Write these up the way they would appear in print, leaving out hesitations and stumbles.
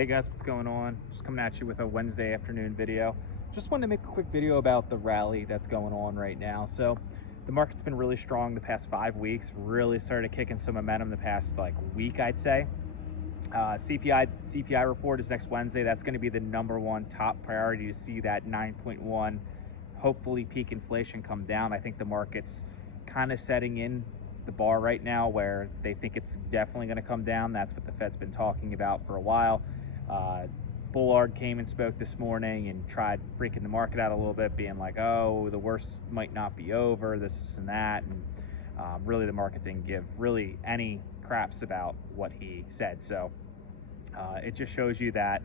Hey guys, what's going on? Just coming at you with a Wednesday afternoon video. Just wanted to make a quick video about the rally that's going on right now. So the market's been really strong the past 5 weeks, really started kicking some momentum the past week, I'd say. CPI report is next Wednesday. That's going to be the number one top priority to see that 9.1, hopefully peak inflation come down. I think the market's kind of setting in the bar right now where they think it's definitely going to come down. That's what the Fed's been talking about for a while. Bullard came and spoke this morning and tried freaking the market out a little bit, being like, oh, the worst might not be over, this and that. And really the market didn't give really any craps about what he said. So it just shows you that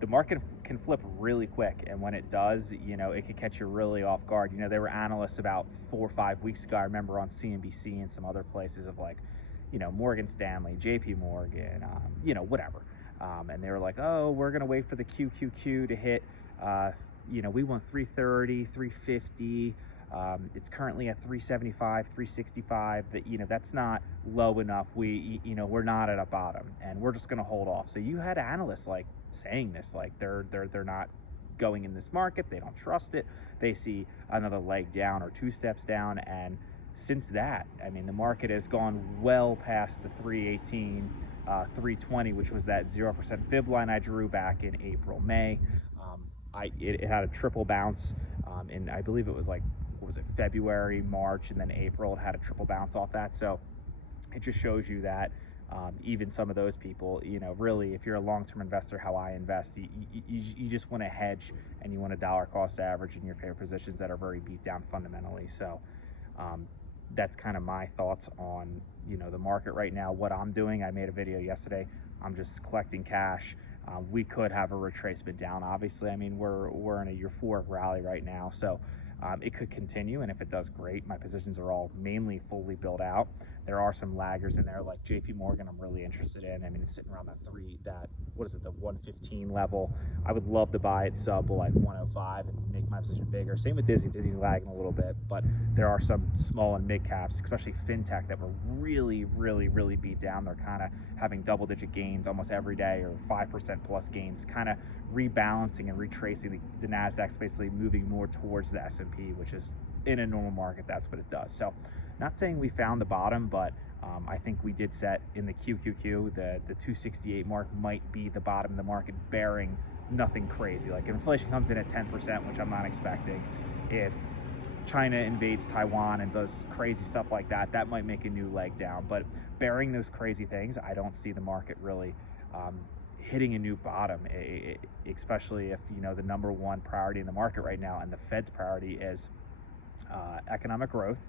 the market can flip really quick, and when it does, it can catch you really off guard. There were analysts about 4 or 5 weeks ago, I remember, on CNBC and some other places of Morgan Stanley, JP Morgan, whatever. And they were like, oh, we're going to wait for the QQQ to hit, we want 330, 350. It's currently at 375, 365. That's not low enough. We're not at a bottom, and we're just going to hold off. So you had analysts saying this, they're not going in this market. They don't trust it. They see another leg down or 2 steps down. And since that, the market has gone well past the 318, 320, which was that 0% fib line I drew back in April, May. It had a triple bounce, and I believe it was February, March, and then April. It had a triple bounce off that. So it just shows you that even some of those people, really, if you're a long-term investor, how I invest, you just want to hedge, and you want a dollar cost average in your favorite positions that are very beat down fundamentally. So that's kind of my thoughts on the market right now. What I'm doing, I made a video yesterday. I'm just collecting cash. We could have a retracement down, obviously. We're in a euphoric rally right now, so it could continue, and if it does, great. My positions are all mainly fully built out. There are some laggers in there, like JP Morgan I'm really interested in. It's sitting around the 115 level. I would love to buy it sub 105 and make my position bigger. Same with Disney. Disney's lagging a little bit, but there are some small and mid caps, especially fintech, that were really, really, really beat down. They're kind of having double-digit gains almost every day, or 5% plus gains, kind of rebalancing and retracing. The Nasdaq's basically moving more towards the S&P, which is, in a normal market, that's what it does. So not saying we found the bottom, but I think we did set in the QQQ. The 268 mark might be the bottom of the market, bearing nothing crazy. If inflation comes in at 10%, which I'm not expecting, if China invades Taiwan and does crazy stuff like that, that might make a new leg down. But bearing those crazy things, I don't see the market really hitting a new bottom, especially if the number one priority in the market right now, and the Fed's priority, is economic growth,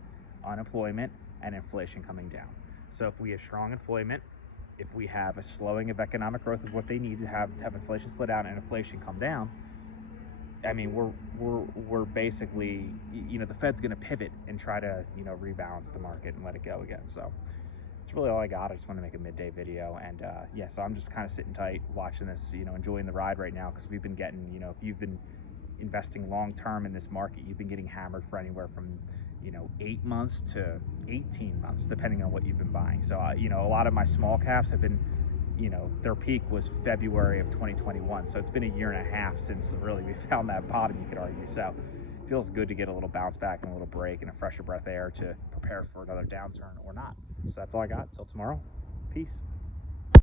unemployment, and inflation coming down. So if we have strong employment, if we have a slowing of economic growth of what they need to have inflation slow down and inflation come down, we're basically, the Fed's going to pivot and try to rebalance the market and let it go again. So that's really all I got. I just want to make a midday video, and so I'm just kind of sitting tight, watching this, enjoying the ride right now, because we've been getting, if you've been investing long term in this market, you've been getting hammered for anywhere from 8 months to 18 months, depending on what you've been buying. So a lot of my small caps have been, their peak was February of 2021. So it's been a year and a half since really we found that bottom, you could argue. So it feels good to get a little bounce back and a little break and a fresher breath of air to prepare for another downturn or not. So that's all I got. Till tomorrow. Peace.